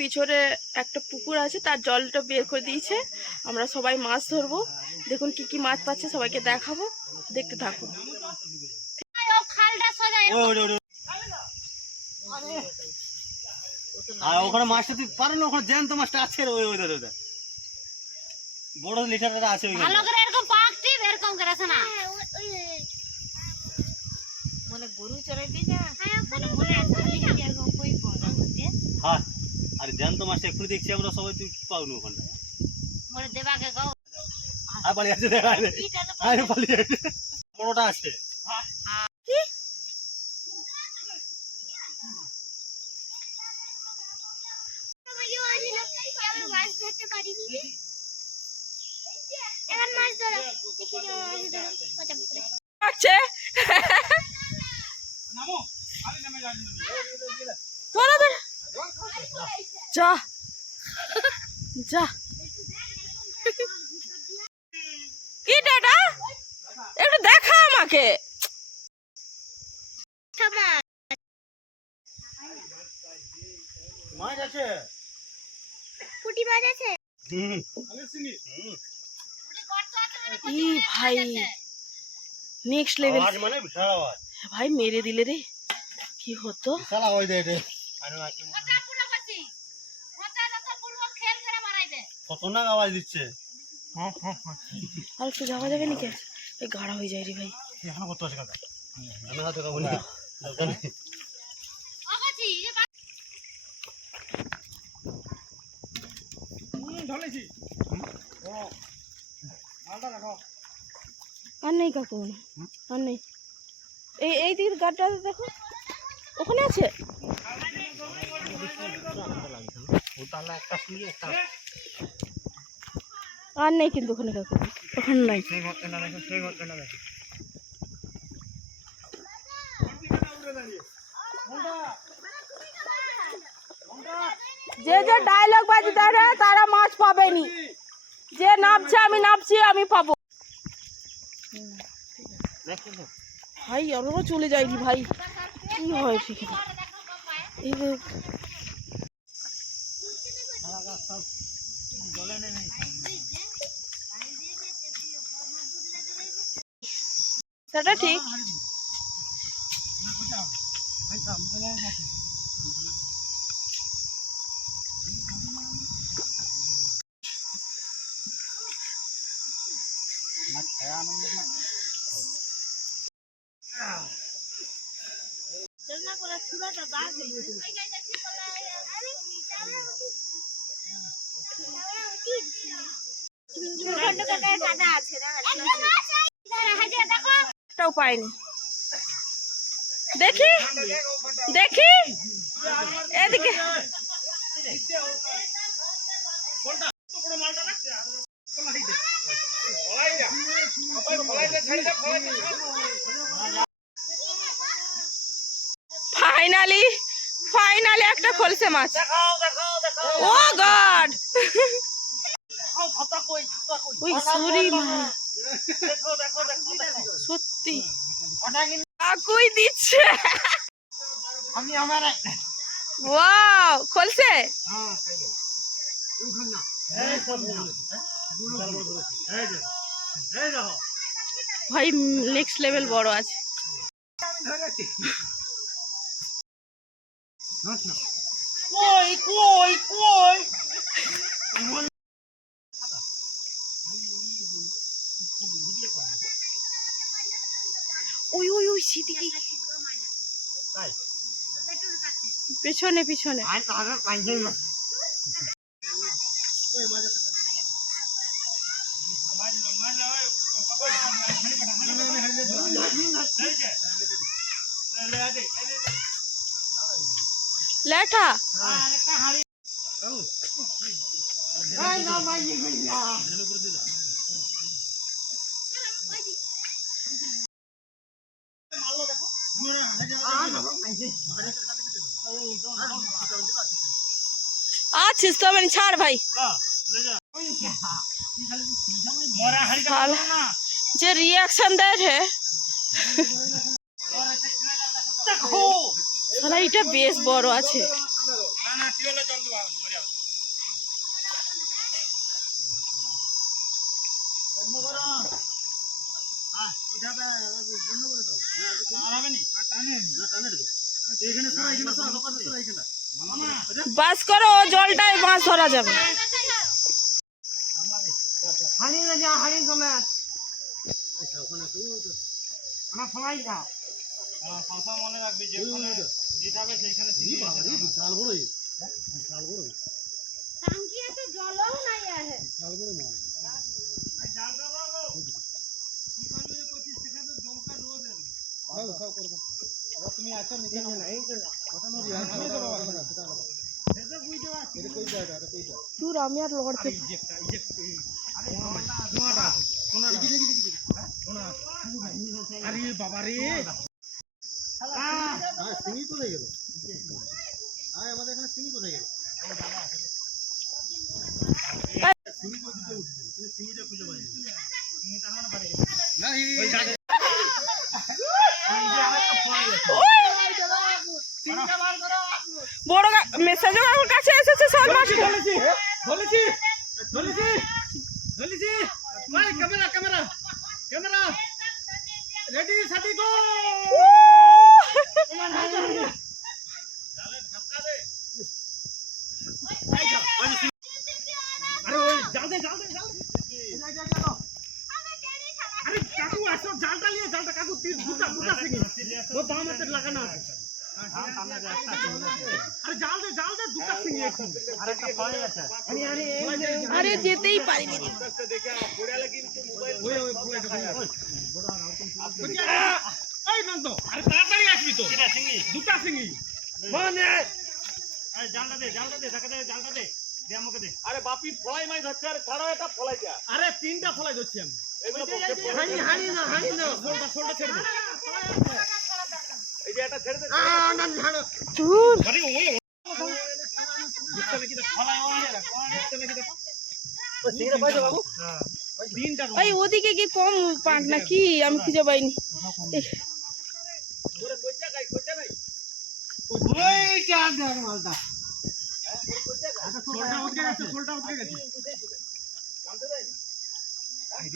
পিছনে একটা পুকুর আছে, তার জলটা বের করে দিয়েছে। আমরা সবাই মাছ ধরবো। দেখুন কি কি মাছ পাচ্ছে, সবাইকে দেখাবো, দেখতে থাকুন। ওখানে মাছটা তুই পারো না, ওখানে জ্যান্ত মাছটা আছে বড় লিটারটা আছে ভালো করে এরকম পাকটি এরকম করেছ না মনে গরু চড়াইতে না মনে আছে এরকম কই পড়ে। হ্যাঁ আরে জ্যান্ত মাছটা একটু দেখছি আমরা সবাই, তুই পাও না ওখানে মনে দেবাকে গাও আর পালিয়ে আছে দেখা আরে পালিয়ে আছে বড়টা আছে। কি মাছ ধরতে পারিনি এবার মাছ ধরো দেখি মাছ ধরো পচা পড়ে আছে নামো আরে নামে ধরো ধরো যা যা কি দাদা একটু দেখা আমাকে মাছ আছে পুঁটি মাছ আছে ই ভাই নেক্সট লেভেল আওয়াজ মানে বিশাল আওয়াজ ভাই মেরে দিলে রে কি হতো বিশাল আওয়াজ দেয় রে খতরনাক আওয়াজ দিচ্ছে আর একটু যাওয়া যাবে নাকি এই গাড়া হয়ে যায় রে ভাই এখনো কত আছে কাকা আমি হাতে খাবো না ঢলেছি ও মালটা রাখো আর নেই কাকু আর নেই এই দিকের গাড়টা দেখো ওখানে আছে আর নেই কিন্তু ওখানে কাকু ওখানে নাই যে যে ডায়লগ বাজি দেয় তারা মাছ পাবেনি, যে নামছে আমি নামছি আমি পাবো। ভাই আমরা চলে যাইনি ভাই, কি হয় সেখানে এই যে সেটা ঠিক একটাও পাইনি। দেখি দেখি এদিকে ফাইনালি ফাইনালি একটা খলসে মাছ। ও গড ওই সরি মা সত্যি কাকুই দিচ্ছে আমি আমার ওয়াও খলসে ভাই নেক্সট লেভেল বড় আছে। কই কই কই ওই ওই ওই সেদিকে পেছনে পেছনে লেঠা আছিস তো আমি ছাড় ভাই যে রিয়াকশন দেয় রে শালা এটা বেশ বড় আছে। বাস করো, ও জলটায় মাছ ধরা যাবে। দূর আমি আর লড়তে বড় মেসেজ আমার কাছে এসেছে সব মাছ রেডি সাটি গো আরে ওই জাল দে আরে কাকু আসো জালটা নিয়ে জালটা কাকু দুটা সিঙ্গি ও বাম হাতে লাগানো আছে আরে জাল দে দুটা সিঙ্গি আরেকটা পড়ে গেছে আরে যেতেই পারিনি দেখে পড়ে লাগি মোবাইল ওই এই নন্দ আরে তাড়াতাড়ি আসবি তো দুটা সিঙ্গি মানে আরে জালটা দে জালটা দে আমাকে দে আরে বাপি ফলাই মাই ধরছে আরে ছাড়ো এটা ফলাই যা আরে তিনটা ফলাই ধরছি আমি হানি না সোলটা ছেড়ে দে এই যে এটা ছেড়ে দে না ছাড়ো দূর আরে ওই দিচ্ছে নাকি তো ফলাই দিচ্ছে নাকি তো ও সিঙ্গিটা পাইছো বাবু হ্যাঁ তিনটা এই ওদিকে কি কম পাক নাকি আমি খুঁজে পাইনি ওরে কইটা নাই ওই চার দেখ মালটা সোলটা উঠে গেছে জানতে দেয় আরে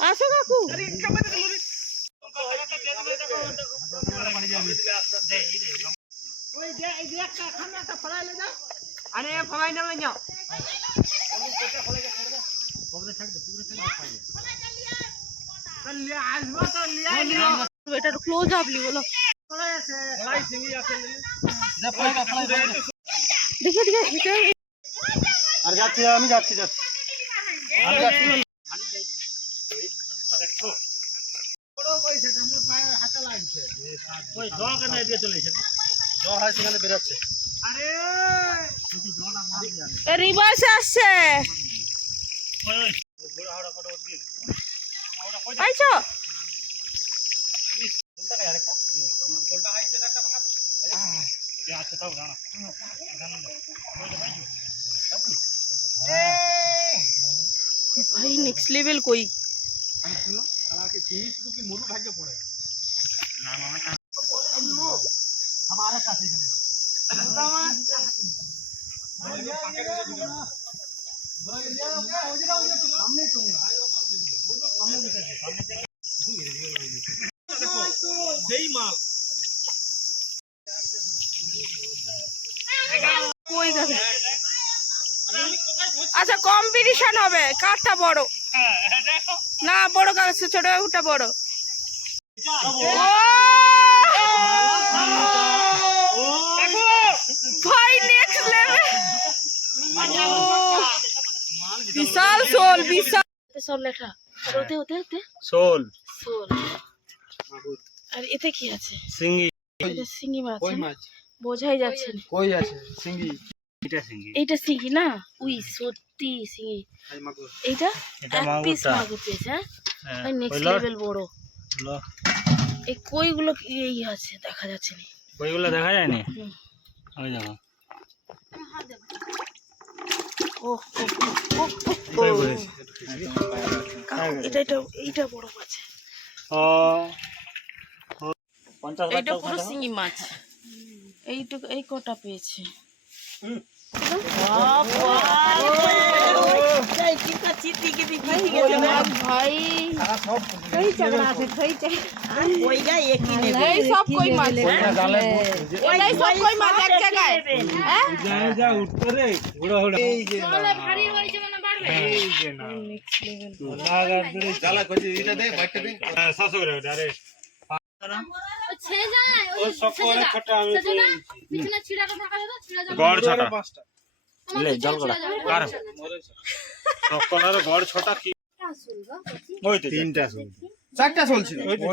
আসো কাকু আরে ক্যামেরা দিল রে ওই যে এই যে একটা খানাটা ফলাইলে যা আরে ফলাই না লই যাও পুকুরে ছাড় দে চলে আসবো তো লিয়া এটা ক্লোজ আপ লি বলো ফলাই আছে ফলাই সিঙ্গি আছে যা ফলাই দেখে এটা আর যাচ্ছি আমি যাচ্ছি আমি যাচ্ছি দেখো বড় কইছে আমার পায়ে হাতে লাগছে ওই জল কেন এদিকে চলে এসেছে জল হয় সেখানে বের হচ্ছে আরে ওই জলটা মারি যাবে এ রিভার্সে আসছে ওই বড় হাওড়া ফটো ওদিকে হাওড়া কই আইছো কোনটা রে আরেকটা কোনটা আইছে একটা ভাঙা তো এ আছে তাও জানা জানো ওইটা পাইছো ভাই নেক্সট লেভেল কই আমি শুনো শালাকে চিনি শুধু কি মরু ভাগ্য পড়ে না মামা আমার কাছে এখানে সেই মাল কই গেছে আচ্ছা কম্পিটিশন হবে কারটা বড় না বড় কাছে ছোট কাকুটা বড় ভাই নেক্সট লেভেল বিশাল শোল বিশাল সব লেখা আর ওতে ওতে ওতে শোল শোল আর এতে কি আছে সিঙ্গি এটা শিঙি মাছ কই না? মাছ বোঝাই যাচ্ছে না কই আছে সিঙ্গি এটা সিঙ্গি এইটা শিঙি না উই সত্যি শিঙি এই মাগুর এইটা এটা এক পিস মাগুরটা। মাগুর পেয়েছে হ্যাঁ ভাই নেক্সট ওই লট? লেভেল বড় লো এই কইগুলো কি এই আছে দেখা যাচ্ছে না ওইগুলো দেখা যায় না হুম। ওই দেখো ও কই বলেছে এটা এটা এইটা বড় মাছ ও 50 এইটা পুরো শিঙি মাছ এইটুকু এই কটা পেয়েছে চিতি কি কই মাছ ভাই, এই সব কই মাছ, এটাই সব কই মাছ এক জায়গায়। হ্যাঁ গড় ছটা জল গড়া কার সকলের গড় ছটা কি ওই তো তিনটা চারটা চলছিল ওই তো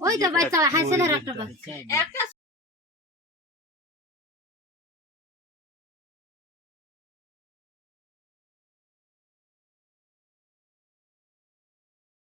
ওই তো বাচ্চা হাসে ধরে একটা